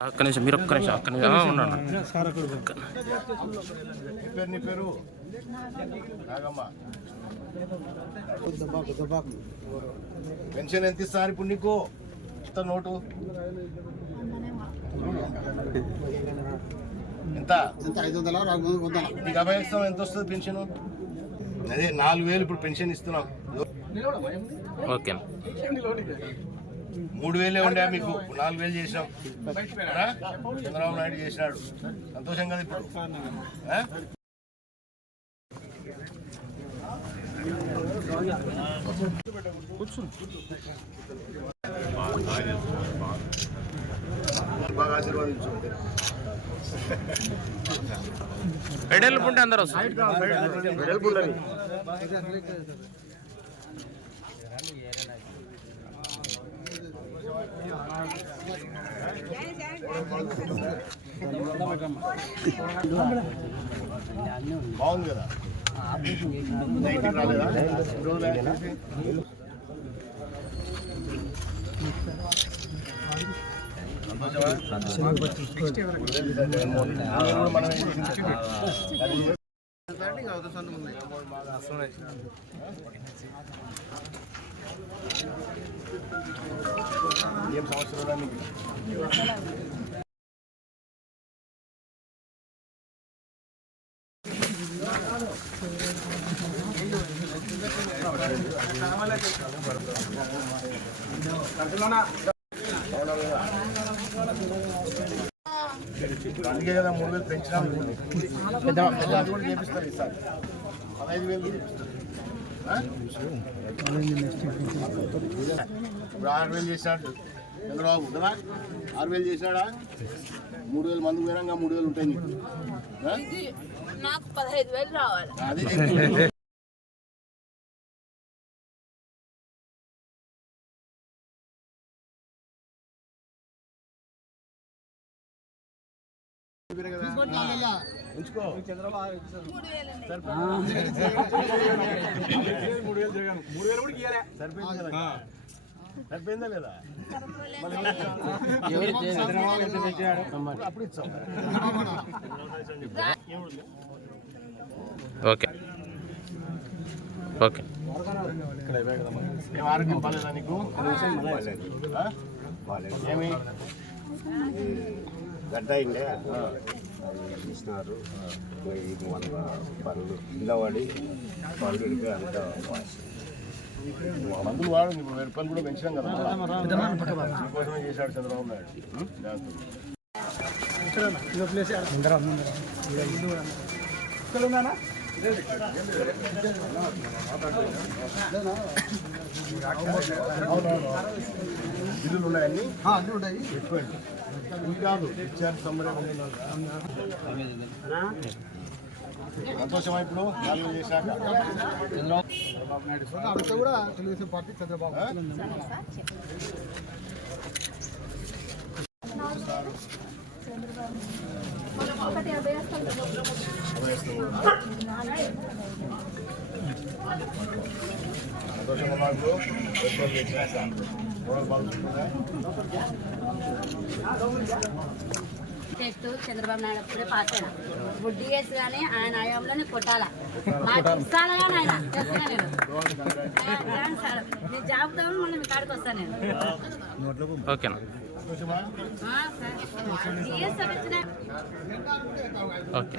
ఒక్క నిమిషం మీరు ఒక్క నిమిషం ఒక్క నిమిషం. ఆ, ఉండండి పేరు పెన్షన్ ఎంత ఇస్తారు ఇప్పుడు నీకు? ఇస్తా నోటు? ఎంత? ఎంత ఐదు వందల రెండు వందల నీకు అభయస్థం ఎంత వస్తుంది పెన్షన్? అదే నాలుగు వేలు ఇప్పుడు పెన్షన్ ఇస్తున్నాం. ఓకే. మూడు వేలే ఉండే మీకు నాలుగు వేలు చేసినాం. ఆ? చంద్రబాబు నాయుడు చేసినాడు. సంతోషం కదా ఇప్పుడు? బాగా ఆశీర్వాదించు అందరు వస్తారు బాగుంది కదా నైట్కి రాలేదా ఎన్ని రోజులే? సంతోషమా? జగన్మోహన్ రెడ్డి. ఆయన కూడా మనమే చేసింది. ఏం సంవత్సరం అందుకే కదా మూడు వేలు పెంచినాం. ఇప్పుడు. అది కూడా చేపిస్తారు ఈసారి పదహైదు వేలు చేపిస్తారు? ఇప్పుడు ఆరు వేలు చేసినాడు చంద్రబాబు కదా ఆరు వేలు చేసినాడా మూడు వేలు మందుకు పోయినాక మూడు వేలు ఉంటాయి నీకు. ఆ? నాకు పదహైదు వేలు రావాలి. మూడు వేలు ఉన్నాయి. సరిపోయింది కదా? సరిపోయిందా లేదా? అప్పుడు ఇచ్చాం. ఓకే. ఓకే. ఆరోగ్యం బాగాలేదా నీకు? ఏమి? గడ్డ అయిందే ఇచ్చినారు ఇది మన పనులు కింద పడి పళ్ళు అంత మందులు వాడు ఇప్పుడు వెయ్యి రూపాయలు కూడా పెంచినాం కదా మీకోసమే చేశాడు చంద్రబాబు నాయుడు. బిల్లులు ఉన్నాయన్నీ అన్నీ? ఉంటాయి ఎక్కువండి సంతోషమా ఇప్పుడు? నాలుగు చేశాక? అడిగితే కూడా తెలుగుదేశం పార్టీ చంద్రబాబు? ఒకటి యాభై వేస్తాను. టెస్ట్ చంద్రబాబు నాయుడు అప్పుడే పాస్ అయినా. బుడ్డి వేసి కానీ ఆయన హయాంలోనే కొట్టాలా? నాకు ఇస్తాను కానీ ఆయన. చెప్తున్నా నేను. నేను జాబ్ తగ్గ మళ్ళీ మీ కాడికి వస్తాను నేను. ఓకేనా? DS okay.